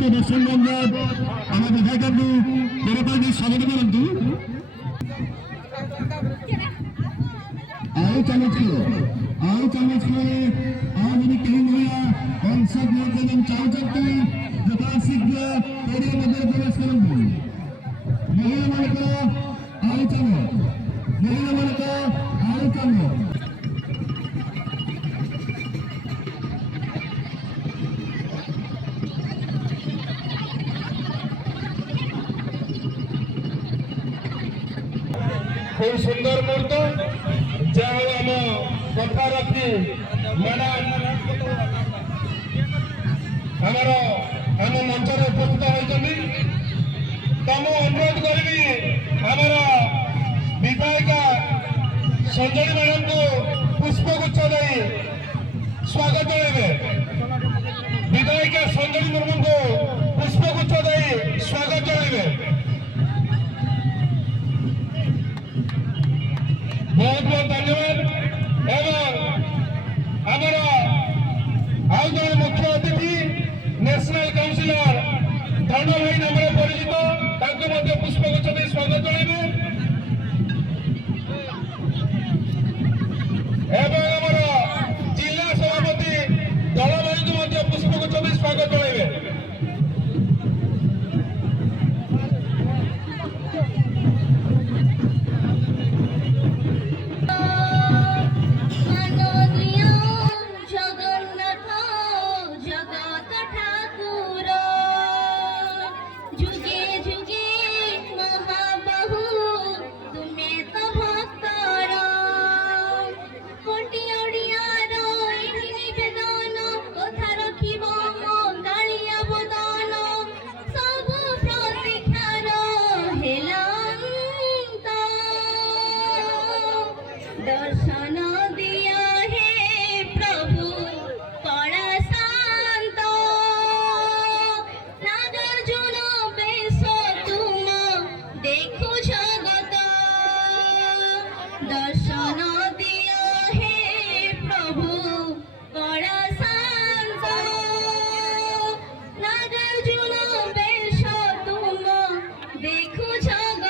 समस्त दर्शन बंधु आम विधायक गोरपाल स्वागत करतु आउ चमच आदि कहीं महिला अंशग्रहण चाहते यथाशीघ्र प्रवेश करते महिला आउ चमच महिला आउ चमच खूब सुंदर मुहूर्त जहाँ आम कथा रखी मैडम आम मंच उपस्थित होती तुम अनुरोध करी आमर विधायिका संजय मैडम को पुष्पगुच्छ दे स्वागत जनइबे विधायिका संजय मुर्मू को पुष्पगुच्छ दे स्वागत जनइबे बहुत बहुत धन्यवाद एवं आमर आउ जड़े मुख्य अतिथि नेशनल काउंसिलर धन भाई नाम परिचित पुष्पगुच्छ दे स्वागत जनइबे एवं आमर जिला सभापति दल भाई को पुष्पगुच्छ दे स्वागत जनइबे दर्शन दिया है प्रभु कड़ा शांत नागार्जुन बेश तुम देखो जगत दर्शन दिया है प्रभु कड़ा शांत नागार्जुन बेश तुम देखो जगत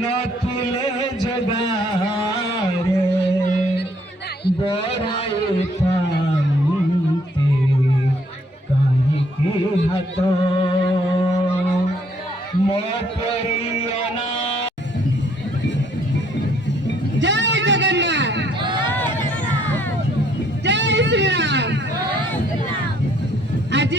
नथिले जगारे बराए थांते काहे के हाथ मो परियना जय जगन्नाथ जय श्री राम। आज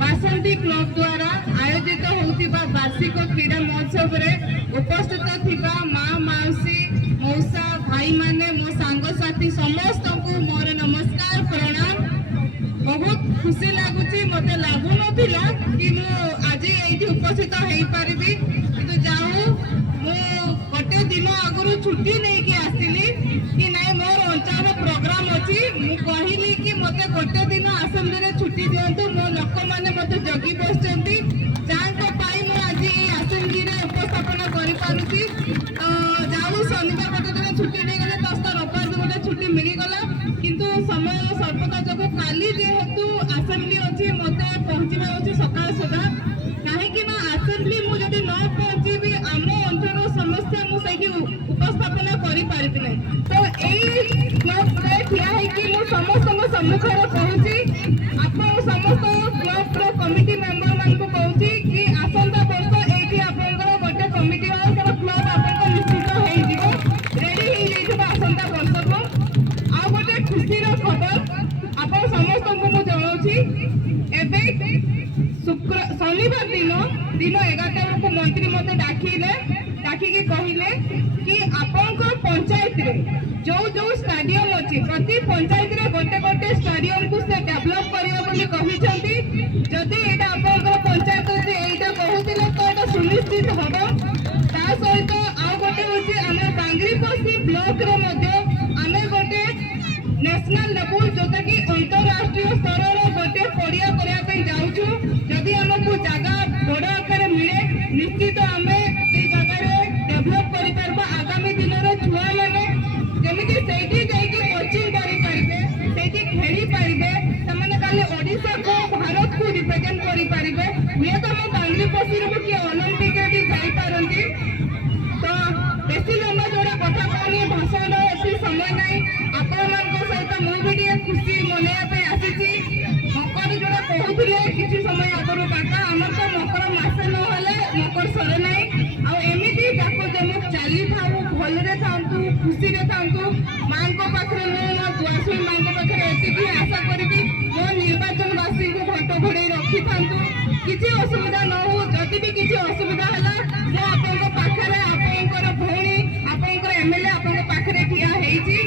बासंती क्लब द्वारा आयोजित होतिबा वार्षिक क्रीड़ा महोत्सव रे उपस्थित थिबा माँ माउसी मौसा भाई माने मो सांग साथी समस्त को मोर नमस्कार प्रणाम। बहुत खुशी लगुच मत लगुन कि आज ये उपस्थित हो पारि कि जाऊ गोटे दिन आगु छुट्टी नहीं कि आसली कि नाई मोर अंचल प्रोग्राम अच्छी मु कहली कि मत गोटे दिन आसेम्बली छुट्टी दिंतु मो लोक मैंने मत जगी बस आज आसेम्बली उपस्थापन कर जाऊ शनिवार गोटे दिन छुट्टी नहीं गले दस रविवार गोटे छुट्टी मिलगला किंतु समय स्वल्पता जो काली जेहेतु आसेम्बली अच्छी मत पहुँचवा अच्छे सकाल सुधा कहीं आसेम्बली मुझे न पहुँची आम अंचल समस्या मुझे उपस्थापन कर तो यही क्लब ठिया है समस्त सम्मुखें कहूँ आप समस्त क्लब कमिटी मेंबर मान कहूँ कि आसंता वर्ष ये आपंकर गोटे कमिटी क्लब आप निश्चित रेडी हो आसंता वर्ष को आ गोटे खुशी खबर आप समस्त को मुझे जनाऊँगी शनिवार दिन 11 को मंत्री मत डाकिकी कहले कि आपंकर पंचायत रे जो जो स्टाडियम अच्छी प्रति पंचायत रे गोटे गोटे स्टाडियम को से डेवलप करिवे जदि एटा आपंकर पंचायत रे एटा कहूतिले तो एटा सुनिश्चित हबो ता सहित आ गोटे होची आमे बांग्रीपोशी ब्लॉक रे मध्ये आमे गोटे नेशनल लेवल जोटा कि अंतरराष्ट्रीय स्तर रे गोटे पड़िया करिया पे जाउछु जदि हमको जगह बड़ आकार मिले निश्चित आमे ए जगह रे डेवलप करि परबा आगामी दिन रे छुआ माने जेमिति सेठी जाइके कोचिंग करि परिबे सेठी खेली परिबे तमने काले ओडिसा को भारत को रिप्रेजेंट करि परिबे ये तो हम बांग्रीपोशी रे कि ओलंपिक रे भी जाई पारंती तो बेसी लंबा जोड़ा कथा कहनी भाषण एसी समय नहीं आपण मान सहित मु भी खुशी मनाया पे आसी मकर जोड़ा कहूले किसी समय आगुरी काका आम तो मकर मसे ना मकर सरे ना आमती जाक जमक चली था भलरे था खुशी था माँ पाखे मो दुआसी माँ पाखे एति आशा करी मो निर्वाचनवासी को भोट घोड़े रखी था किसी असुविधा न हो जदि भी किसी असुविधा है मुझे पाखे आपंकर भौणी आपंकर एमएलए आपंक पाखे ठिया होती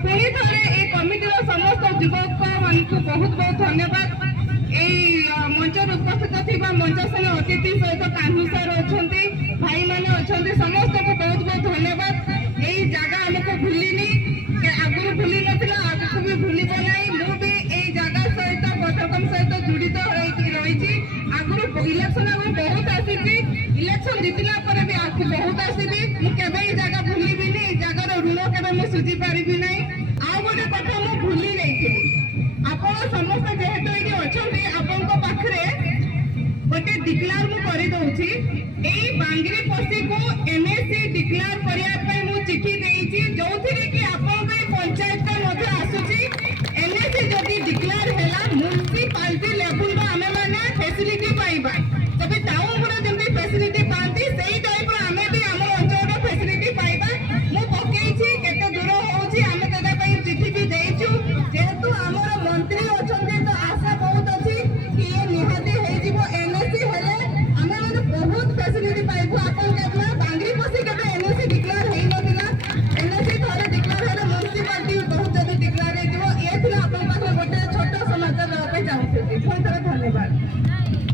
पुणी थे ये कमिटर समस्त युवक मान को बहुत बहुत धन्यवाद मंच उपस्थित थी मंचासन अतिथि सहित कान्हू सार अच्छा भाई मैंने अच्छा समस्त को बहुत बहुत धन्यवाद यही जगह आमको भूलिनी आगुरी भूली नाला आगू भी भूल ना मुझे यही जगह सहित पत्रकम सहित जुड़ित रही आगुरी इलेक्शन आगे बहुत आसी इलेक्शन जीतला पर भी आगे बहुत आसबी मुझे जगह भूलबी जगार ऋण के सुझी पारि ना आ गोटे कथा मुझे भूली नहीं आप समस्त जेहेतु ये अच्छा आपण पाखे गोटे डिक्लेयर मुझे बांग्रीपोशी को एमएससी डिक्लेयर करने चिठी देती जो थी कि आप पंचायत का आसूची एमएससी जदि डिक्लेयर है म्यूनिसिपालिटी लेवल आम मैंने फैसिलिटी पाइबा तबे टाउन गुड़ा जमी फैसिलिटी पाती से टाइप आम भी आम अंचल फैसिलिटी पाइबा मु पकई केते दूर होमें चिठी भी देचु जेहेतु आमर मंत्री अच्छा तो आशा बहुत अच्छी कि ये निहाती हो एनएससी हेले आम मैंने बहुत फैसिलिटी पाइबु आपन केतना बांग्रीपोशी केबे एनएससी डिक्लेयर हेई नथिला एनएससी थोड़े डिक्लेयर हेले म्यूनिसिपालिटी बहुत जल्दी डिक्लेयर हेजिवो ये थिला आपन पाखे गोटे छोट समाचार देबा पे चाहूथि बहुत धन्यवाद।